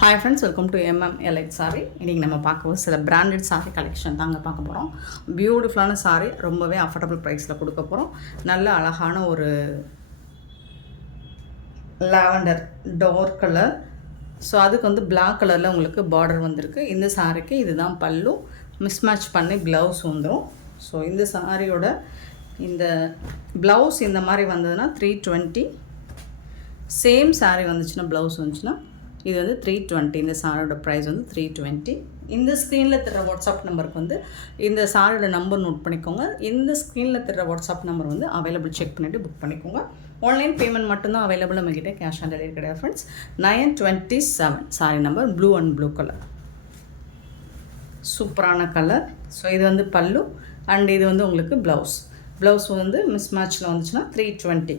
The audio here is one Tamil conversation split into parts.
Hi friends, welcome to Elite Saree. இன்னைக்கு நம்ம பார்க்கவும் சில பிராண்டட் saree கலெக்ஷன் தாங்க பார்க்க போகிறோம். பியூட்டிஃபுல்லான saree, ரொம்பவே அஃபோர்டபுள் ப்ரைஸில் கொடுக்க போகிறோம். நல்ல அழகான ஒரு லாவெண்டர் டார்க் கலர். ஸோ அதுக்கு வந்து பிளாக் கலரில் உங்களுக்கு பார்டர் வந்திருக்கு. இந்த சாரிக்கு இதுதான் பல்லு. மிஸ்மேட்ச் பண்ணி ப்ளவுஸ் வந்துடும். ஸோ இந்த சாரியோட இந்த ப்ளவுஸ் இந்த மாதிரி வந்ததுன்னா 320. சேம் சாரீ வந்துச்சுன்னா ப்ளவுஸ் வந்துச்சுன்னா இது வந்து 320. இந்த சாரியோட ப்ரைஸ் வந்து 320. இந்த ஸ்க்ரீனில் தர்ற வாட்ஸ்அப் நம்பருக்கு வந்து இந்த சாரியோட நம்பர் நோட் பண்ணிக்கோங்க. இந்த ஸ்க்ரீனில் தர்ற வாட்ஸ்அப் நம்பர் வந்து அவைலபிள் செக் பண்ணிவிட்டு புக் பண்ணிக்கோங்க. ஆன்லைன் பேமெண்ட் மட்டும்தான் அவைலபிள். நம்மக்கிட்ட கேஷ் ஆன் டெலிவரி கிடையாது friends. 927 sorry number blue and blue colour, சூப்பரான கலர். ஸோ இது வந்து பல்லு அண்ட் இது வந்து உங்களுக்கு ப்ளவுஸ் வந்து மிஸ் மேட்ச்சில் வந்துச்சுன்னா 320.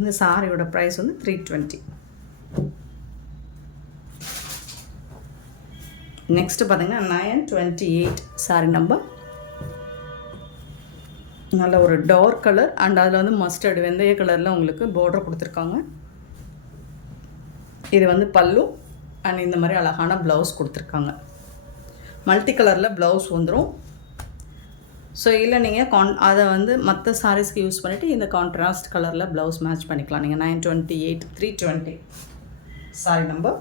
இந்த சாரியோட ப்ரைஸ் வந்து 320. நெக்ஸ்ட்டு பார்த்தீங்கன்னா 928 சாரி நம்பர். நல்ல ஒரு டார்க் கலர் அண்ட் அதில் வந்து மஸ்டர்டு வெந்தய கலரில் உங்களுக்கு பார்டர் கொடுத்துருக்காங்க. இது வந்து பல்லு அண்ட் இந்த மாதிரி அழகான ப்ளவுஸ் கொடுத்துருக்காங்க. மல்டி கலரில் ப்ளவுஸ் வந்துடும். ஸோ இல்லை நீங்கள் அதை வந்து மற்ற சாரீஸ்க்கு யூஸ் பண்ணிவிட்டு இந்த கான்ட்ராஸ்ட் கலரில் ப்ளவுஸ் மேட்ச் பண்ணிக்கலாம். நீங்கள் 928 320 sorry number.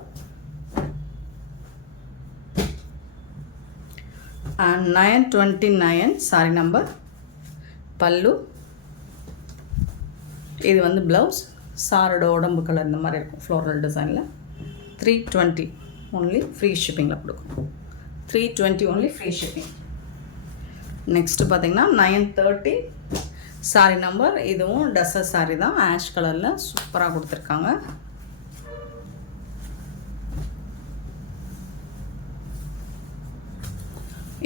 and 929 sorry number. பல்லு இது வந்து ப்ளவுஸ். சாரோட உடம்பு கலர் இந்த மாதிரி இருக்கும் ஃப்ளோரல் டிசைனில். 320 ஒன்லி ஃப்ரீ ஷிப்பிங்கில் கொடுக்கும். 320 ஒன்லி ஃப்ரீ ஷிப்பிங். நெக்ஸ்ட்டு பார்த்தீங்கன்னா 930 சாரி நம்பர். இதுவும் டசர் சாரி தான், ஆஷ் கலரில் சூப்பராக கொடுத்துருக்காங்க.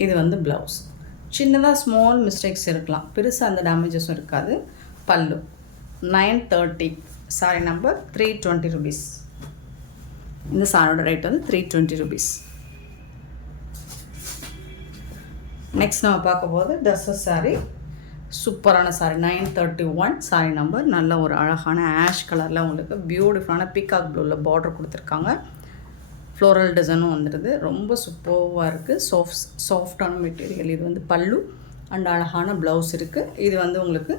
இது வந்து ப்ளவுஸ். சின்னதாக ஸ்மால் மிஸ்டேக்ஸ் இருக்கலாம், பெருசாக அந்த டேமேஜஸும் இருக்காது. பல்லு 930 சாரி நம்பர். 320 rupees. இந்த சாரோட ரேட் வந்து 320 rupees. நெக்ஸ்ட் நம்ம பார்க்க போது டசர் சாரி. சூப்பரான சாரி 931 சாரி நம்பர். நல்ல ஒரு அழகான ஆஷ் கலரில் உங்களுக்கு பியூட்டிஃபுல்லான பீகாக் ப்ளூவில் பார்டர் கொடுத்துருக்காங்க. ஃப்ளோரல் டிசைனும் வந்துடுது. ரொம்ப சூப்பராக இருக்குது. சாஃப்டான மெட்டீரியல். இது வந்து பல்லு அண்ட் அழகான ப்ளவுஸ் இருக்குது. இது வந்து உங்களுக்கு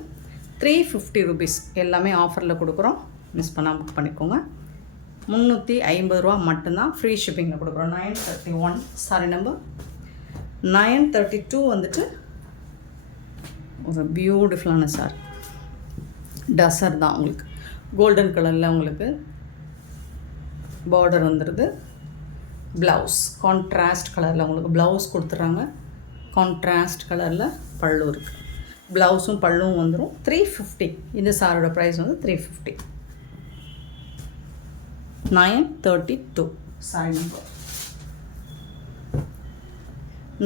350 rupees. எல்லாமே ஆஃபரில் கொடுக்குறோம், மிஸ் பண்ணால் புக் பண்ணிக்கோங்க. 350 ரூபா மட்டும்தான் ஃப்ரீ ஷிப்பிங்கில் கொடுக்குறோம். 931 சாரி நம்பர். 932 வந்துட்டு ஒரு பியூட்டிஃபுல்லான சாரி. டசர் தான் உங்களுக்கு கோல்டன் கலரில் உங்களுக்கு பார்டர் வந்துடுது. ப்ளவுஸ் கான்ட்ராஸ்ட் கலரில் உங்களுக்கு ப்ளவுஸ் கொடுத்துட்றாங்க. கான்ட்ராஸ்ட் கலரில் பல்லு இருக்குது. ப்ளவுஸும் பல்லுவும் வந்துடும். 350. இந்த சாரோட ப்ரைஸ் வந்து 350. 932 சாரி நம்பர்.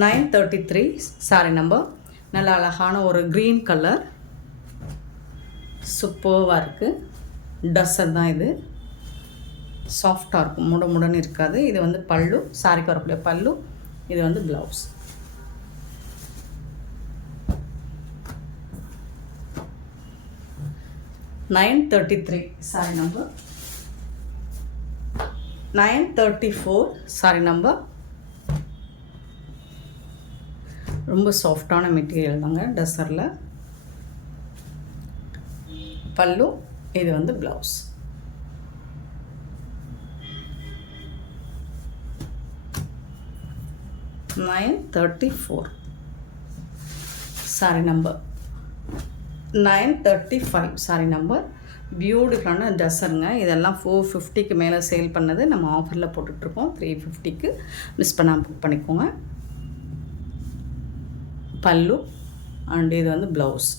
933 sorry number. நல்ல அழகான ஒரு க்ரீன் கலர், சூப்பராக இருக்குது. டஸ்ஸர் தான் இது. சாஃப்டாக இருக்கும், முடன்னு இருக்காது. இது வந்து பல்லு, சாரிக்கு வரக்கூடிய பல்லு. இது வந்து blouse. $933 sorry number. 934 sorry number. ரொம்ப சாஃப்டான மெட்டீரியல் தாங்க டசரில். பல்லு இது வந்து blouse. 934 sorry number. 935 sorry number. பியூட்டிஃபுல்லான டசருங்க. இதெல்லாம் 450க்கு மேலே சேல் பண்ணது நம்ம ஆஃபரில் போட்டுட்ருக்கோம். 350க்கு மிஸ் பண்ணாமல் புக் பண்ணிக்கோங்க. பல்லு அண்ட் இது வந்து ப்ளவுஸ்.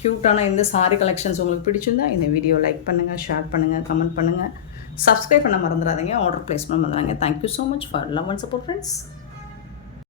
க்யூட்டான இந்த சாரி கலெக்ஷன்ஸ் உங்களுக்கு பிடிச்சிருந்தா இந்த வீடியோ லைக் பண்ணுங்கள், ஷேர் பண்ணுங்கள், கமெண்ட் பண்ணுங்கள், சப்ஸ்கிரைப் பண்ண மறந்துடாதீங்க, ஆர்டர் ப்ளேஸ் பண்ண மறந்துடாதீங்க. Thank you so much for love and support friends.